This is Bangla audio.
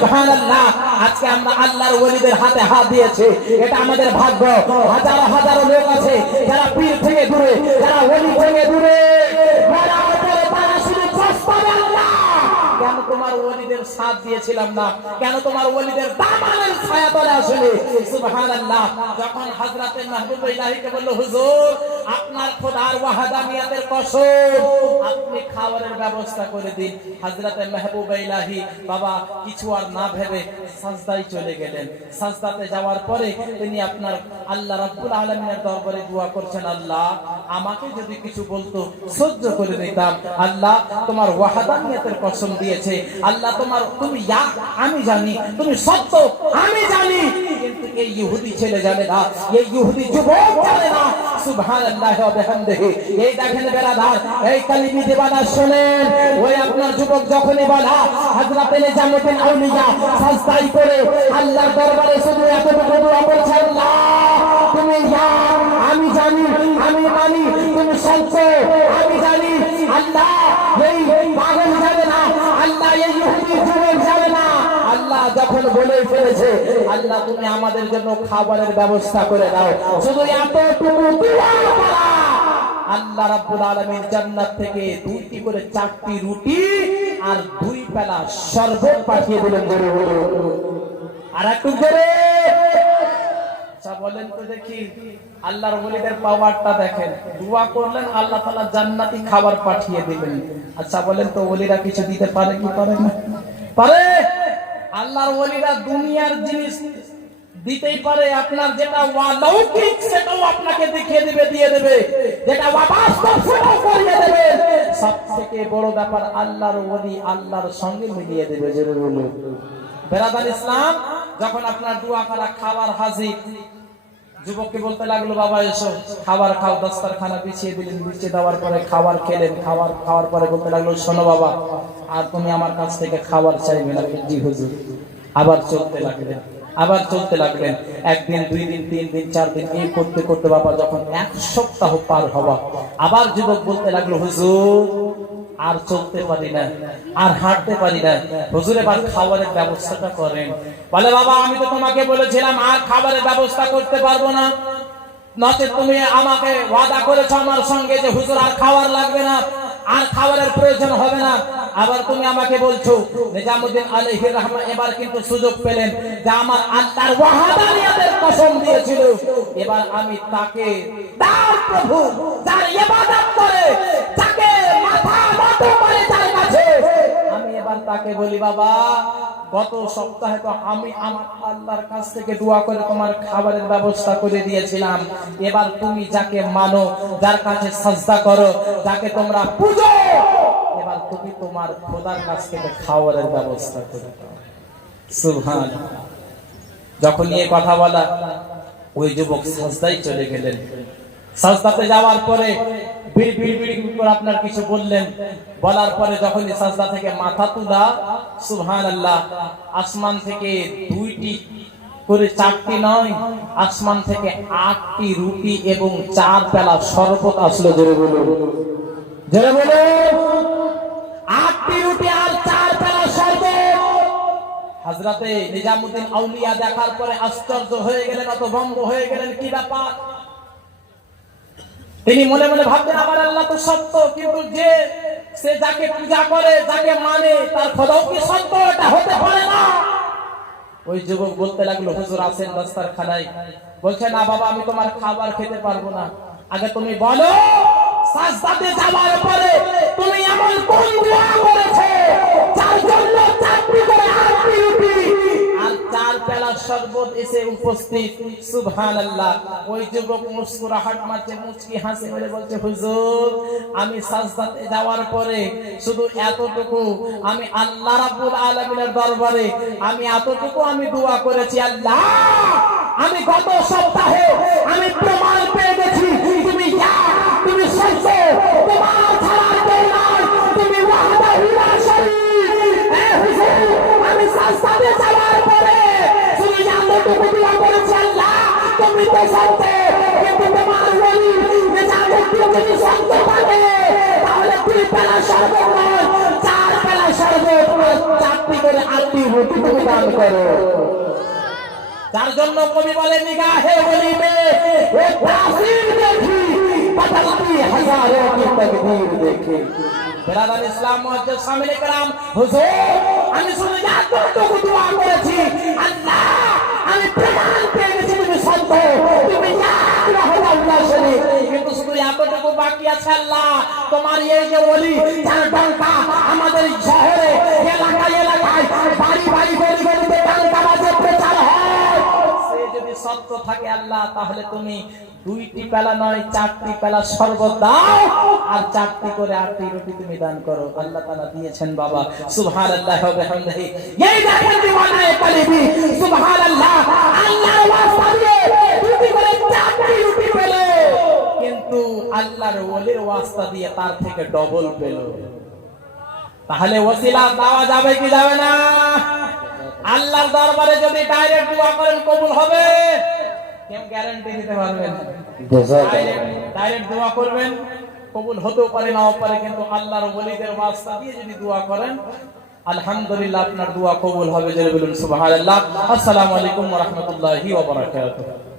সুবহানাল্লাহ। আজকে আমরা আল্লাহর ওলিদের হাতে হাত দিয়েছি, এটা আমাদের ভাগ্য। হাজারো হাজারো লোক আছে যারা পীর থেকে দূরে, যারা ওলি থেকে দূরে, তারা শুধু পস্তাবে আল্লাহ কেন তোমার ওলিদের সাথ দিয়েছিলাম না, কেন তোমার ওলিদের দামানের ছায়া তলে আসলে। সুবহানাল্লাহ। যখন হযরতে মাহবুব ইলাহিকে বলল, হুজুর আপনার খোদার ওয়াহদানিয়াতের কসম, আপনি খাবারের ব্যবস্থা করে দিন। হযরতে মাহবুব ইলাহি বাবা কিছু আর না ভেবে সাজদায় চলে গেলেন। সাজদাতে যাওয়ার পরে তিনি আপনার আল্লাহ রাব্বুল আলামিনের দরবারে দোয়া করছেন, আল্লাহ আমাকে যদি কিছু বলতো সহ্য করে নিতাম, আল্লাহ তোমার ওয়াহদানিয়াতের কসম দিয়েছে, আল্লাহ তুমি আমি জানি, তুমি সত্য আমি জানি, কিন্তু এই ইহুদি ছেলে জানে না, এই ইহুদি যুবক জানে না। সুবহানাল্লাহ ওয়া বিহামদিহি। এই দেখেন বেরাদার, এই কালিমা দিবানা শুনেন, ওই আপনার যুবক যখনই বলা হযরত নিজামুদ্দিন আউলিয়া সাজদায় করে আল্লাহর দরবারে শুধু এতটুকু দোয়া করছে, আল্লাহ তুমি আমি জানি, আমি মানি, তুমি সত্য আমি জানি, আল্লাহ এই পাগল যাবে না, আল্লাহ এই ইহুদি যুবক যাবে না। আল্লাহ যখন বলে ফেলেছে, আল্লাহ তুমি আমাদের জন্য খাবারের ব্যবস্থা করে দাও, শুধু এতটুকু দোয়া করা, আল্লাহ রাব্বুল আলামিন জান্নাত থেকে 2টি করে 4টি রুটি আর 2 পেলা শরবত পাঠিয়ে দিলেন। আর একটু করে বলেন তো দেখি, আল্লাহর ওলিদের পাওয়ারটা দেখেন। দোয়া করলেন, আল্লাহ তাআলা জান্নাতি খাবার পাঠিয়ে দিলেন। আচ্ছা বলেন তো ওলিরা কিছু দিতে পারে কি পারে না? পারে। আল্লাহর ওলিরা দুনিয়ার জিনিস দিতেই পারে, আপনার যেটা অলৌকিক সেটাও আপনাকে দেখিয়ে দিবে, দিয়ে দেবে, যেটা অবাস্তব সেটাও করিয়ে দেবে। সবথেকে বড় ব্যাপার আল্লাহর ওলি আল্লাহর সঙ্গে মিলিয়ে দেবে। জোরে বলুন। বেরাদার ইসলাম, যখন আপনার দোয়া করা খাবার হাজির, যুবককে বলতে লাগলো, বাবা এসো খাবার খাও, দস্তরখানা বিছিয়ে দিলেন, বিছিয়ে দেওয়ার পরে খাবার খেলেন, খাওয়ার পরে বলতে লাগলো, শোনো বাবা আর তুমি আমার কাছ থেকে খাবার চাইবে না। জি হুজুর। আবার চলতে লাগলেন। 1 দিন 2 দিন 3 দিন 4 দিন এই করতে করতে বাবা যখন 1 সপ্তাহ পার হওয়া, আবার যুবক বলতে লাগলো, হুজুর আর চলতে পারি না, আর হাঁটতে পারি না, হুজুর এবার খাবারের ব্যবস্থাটা করেন। বলে, বাবা আমি তো তোমাকে বলেছিলাম আর খাবারের ব্যবস্থা করতে পারবো না, নচেৎ তুমি আমাকে ওয়াদা করেছো আমার সঙ্গে যে হুজুর আর খাবার লাগবে না, আর খাবারের প্রয়োজন হবে না। আবার তুমি আমাকে বলছো। নিজামুদ্দিন আলাইহির রহমত এবার কিন্তু সুযোগ পেলেন যে আমার আল্লাহর ওয়াহদানিয়াতের কসম দিয়েছিল, এবার আমি তাকে, তার প্রভু যার ইবাদত করে, তাকে মাথা নত করে তার কাছে, আমি এবার তাকে বলি, বাবা গত সপ্তাহে তো আমি আমার আল্লাহর কাছ থেকে দোয়া করে তোমার খাবারের ব্যবস্থা করে দিয়েছিলাম, এবার তুমি যাকে মানো, যার কাছে সাজদা করো, যাকে তোমরা পূজো, এবার তুমি তোমার খোদার কাছ থেকে খাবারের ব্যবস্থা করে দাও। সুবহানাল্লাহ। যখন এই কথা বলা, ওই যুবক সাজদায় চলে গেলেন। সাজদাতে যাওয়ার পরে বিড় করে আপনার কিছু বললেন, বলার পরে যখনই সাজদা থেকে মাথা তুলা, সুবহানাল্লাহ, আসমান থেকে 2টি করে 4টি নয়, আসমান থেকে 8টি রুটি এবং 4 পেলা শরবত আসলো। জোরে বলুন, জোরে বলুন। 8টি রুটি আর 4 পেলা শরবত। হযরতে নিজামুদ্দিন আউলিয়া দেখার পরে আশ্চর্য হয়ে গেলেন, হতভম্ব হয়ে গেলেন, কি ব্যাপার? তিনি মনে মনে ভাবতেন, আমার আল্লাহ তো সত্য, কিন্তু যে সে যাকে পূজা করে, যাকে মানে, তার খোদাও কি সত্য? এটা হতে পারে না। ওই যুবক বলতে লাগলো, হুজুর আছেন দস্তরখানায়। বলছে, না বাবা আমি তোমার খাবার খেতে পারবো না, আগে তুমি বলো সাজদাতে যাওয়ার পরে তুমি এমন কোন দোয়া করেছো যার জন্য 4টি করে 8টি রুটি আর 4 পেলা শরবত এসে উপস্থিত। সুবহানাল্লাহ। ওই যুবক মুস্কুরাহাট মারছে, মুচকি হাসি মেরে বলছে, হুজুর আমি সাজদাতে যাওয়ার পরে শুধু এতটুকু, আমি আল্লাহ রাব্বুল আলামিনের দরবারে আমি এতটুকু আমি দোয়া করেছি, আল্লাহ আমি গত সপ্তাহে আমি প্রমাণ পেয়ে গেছি তুমি তুমি সত্য, তোমার ছাড়া কেউ নাই, তুমি ওয়াহদাহু লা শারীক। হুজুর আমি সাজদাতে যাওয়ার পরে শুধু এতটুকু দোয়া করেছি, আল্লাহ তুমি তো সত্য, কিন্তু তোমার ওলি নিজামুদ্দিন যদি সত্য থাকে তাহলে 2 পেলা শরবত নয়, 4 বেলা শরবত আর 4টি করে 8টি রুটি তুমি দান করো। যার জন্য কবি বলে নিগাহে ওলি মে ও তাসির দেখি বদলতি হাজারোं की तकदीर देखी। বেরাদার ইসলাম মুআজ্জাজ সামিল کرام, হুজুর আমি শুধু এতটুকু দোয়া করেছি, আল্লাহ আমি প্রমাণ পেয়ে গেছি তুমি সত্য, তুমি ইয়া রাহমাল্লাহ শরীফ, কিন্তু শুধু এতটুকু বাকি আছে আল্লাহ, তোমার এই যে ওলি যার ডঙ্কা আমাদের শহরে এলাকায় এলাকায় বাড়ি বাড়ি গলি গলিতে ডঙ্কা বাজে প্রচার হয়, সে যদি সত্য থাকে আল্লাহ, তাহলে তুমি 2টি পেলা নয় 4টি পেলা শরবত দাও আর 4টি করে 8টি রুটি তুমি দান করো। আল্লাহ তাআলা দিয়েছেন বাবা, সুবহানাল্লাহি ওয়া বিহামদিহি। এই দেখেন দিওয়ানায়ে কলবি, সুবহানাল্লাহ, আল্লাহর ওয়াস্তা দিয়ে 2টি করে 4টি রুটি পেল, কিন্তু আল্লাহর ওলির ওয়াস্তা দিয়ে তার থেকে ডবল পেল। তাহলে ওসিলা দেওয়া যাবে কি যাবে না? আল্লাহর দরবারে যদি ডাইরেক্ট দোয়া করেন কবুল হবে, কেউ গ্যারান্টি দিতে পারবেন? ডাইরেক্ট দোয়া করবেন কবুল হতেও পারে নাও পারে, কিন্তু আল্লাহর ওলিদের ওয়াস্তা দিয়ে যদি দোয়া করেন আলহামদুলিল্লাহ আপনার দোয়া কবুল হবে। জোরে বলুন সুবহানাল্লাহ। আসসালামু আলাইকুম ওয়া রাহমাতুল্লাহি ওয়া বারাকাতুহু।